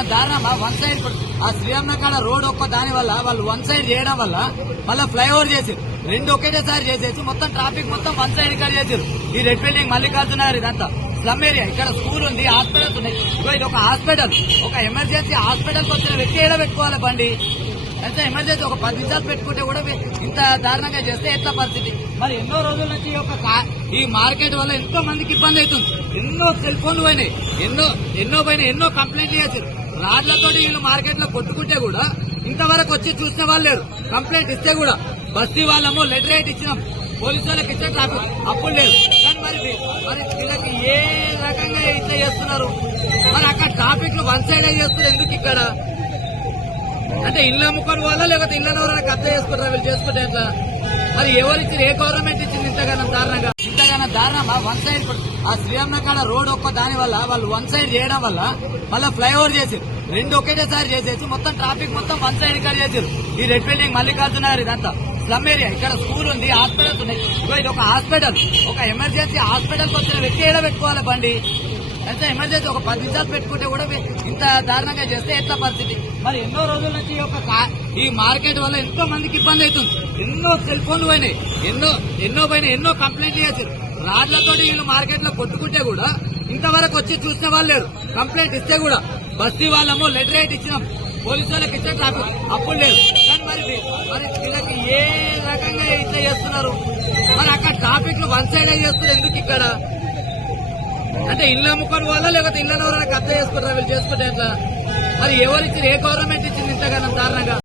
ఇంతగానో దారుణమా one side ఆ శ్రీరామ్ కాడ road ఒక్క దాని వల్ల వాళ్ళు వన్ సైడ్ చేయడం వల్ల మళ్ళీ ఫ్లైఓవర్ చేసారు రెండు ఒకేసారి చేసేసి మొత్తం ట్రాఫిక్ మొత్తం వన్ సైడ్ ఇక్కడ చేసారు ఈ రెడ్ బిల్డింగ్ మల్లికార్జున గారు ఇదంతా స్లమ్ ఏరియా ఇక్కడ స్కూల్ ఉంది హాస్పిటల్స్ ఉన్నాయి ఇది ఒక హాస్పిటల్ ఒక ఎమర్జెన్సీ హాస్పిటల్కి వచ్చిన వ్యక్తి ఏడ పెట్టుకోవాలి బండి ఎంత ఎమర్జెన్సీ ఒక 10 నిమిషాలు పెట్టుకుంటే కూడా ఇంత దారుణంగా చేస్తే ఎట్లా పరిస్థితి మరి ఎన్నో రోజుల నుంచి ఈ మార్కెట్ వల్ల ఎంతో మందికి ఇబ్బంది అవుతుంది ఎన్నో సెల్ ఫోన్లు పోయినాయి ఎన్నో కంప్లైంట్లు చేశారు రాడ్లతో వీళ్ళు మార్కెట్ లో కొట్టుకుంటే కూడా ఇంతవరకు వచ్చి చూసిన వాళ్ళు లేరు కంప్లైంట్ ఇస్తే కూడా బస్తీ వాళ్ళము లెటర్ రైట్ ఇచ్చినాం పోలీసు వాళ్ళకి ఇచ్చే ట్రాఫిక్ అప్పుడు లేదు కానీ మరి వీళ్ళకి ఏ రకంగా ఇట్లా చేస్తున్నారు మరి అక్కడ ట్రాఫిక్ లో వన్ సైడ్ చేస్తున్నారు ఎందుకు ఇక్కడ అంటే ఇల్లు అమ్ముకోని వాళ్ళ లేకపోతే ఇళ్ళని ఎవరైనా కబ్జా చేసుకుంటారా వీళ్ళు చేసుకుంటే ఎట్లా మరి ఎవరిచ్చింది ఏ గవర్నమెంట్ ఇచ్చింది ఇంతగానో దారుణమా వన్ సైడ్ ఆ శ్రీరామ్ కాడ రోడ్ ఒక్క దాని వల్ల వాళ్ళు వన్ సైడ్ చేయడం వల్ల మళ్ళీ ఫ్లైఓవర్ చేసారు రెండు ఒకేసారి చేసేసి మొత్తం ట్రాఫిక్ మొత్తం వన్ సైడ్ ఇక్కడ చేసారు ఈ రెడ్ బిల్డింగ్ మల్లికార్జున గారు ఇదంతా స్లమ్ ఏరియా ఇక్కడ స్కూల్ ఉంది హాస్పిటల్స్ ఉన్నాయి ఇది ఒక హాస్పిటల్ ఒక ఎమర్జెన్సీ హాస్పిటల్కి వచ్చిన వ్యక్తి ఏడ పెట్టుకోవాలి బండి ఎంత ఎమర్జెన్సీ ఒక 10 నిమిషాలు పెట్టుకుంటే కూడా ఇంత దారుణంగా చేస్తే ఎట్లా పరిస్థితి మరి ఎన్నో రోజుల నుంచి ఈ మార్కెట్ వల్ల ఎంతో మందికి ఇబ్బంది అవుతుంది ఎన్నో సెల్ ఫోన్లు పోయినాయి ఎన్నో కంప్లైంట్లు చేశారు రాడ్లతో వీళ్ళు మార్కెట్ లో కొట్టుకుంటే కూడా ఇంతవరకు వచ్చి చూసిన వాళ్ళు లేరు కంప్లైంట్ ఇస్తే కూడా బస్తీ వాళ్ళము లెటర్ రైట్ ఇచ్చినాం పోలీసు వాళ్ళకి ఇచ్చే ట్రాఫిక్ అప్పుడు లేదు కానీ మరి వీళ్ళకి ఏ రకంగా ఇట్లా చేస్తున్నారు మరి అక్కడ ట్రాఫిక్ లో వన్ సైడ్ చేస్తున్నారు ఎందుకు ఇక్కడ అంటే ఇల్లు అమ్ముకోని వాళ్ళ లేకపోతే ఇళ్ళని ఎవరైనా కబ్జా చేసుకుంటారా వీళ్ళు చేసుకుంటే ఎట్లా మరి ఎవరిచ్చింది ఏ గవర్నమెంట్ ఇచ్చింది ఇంతగానో దారుణంగా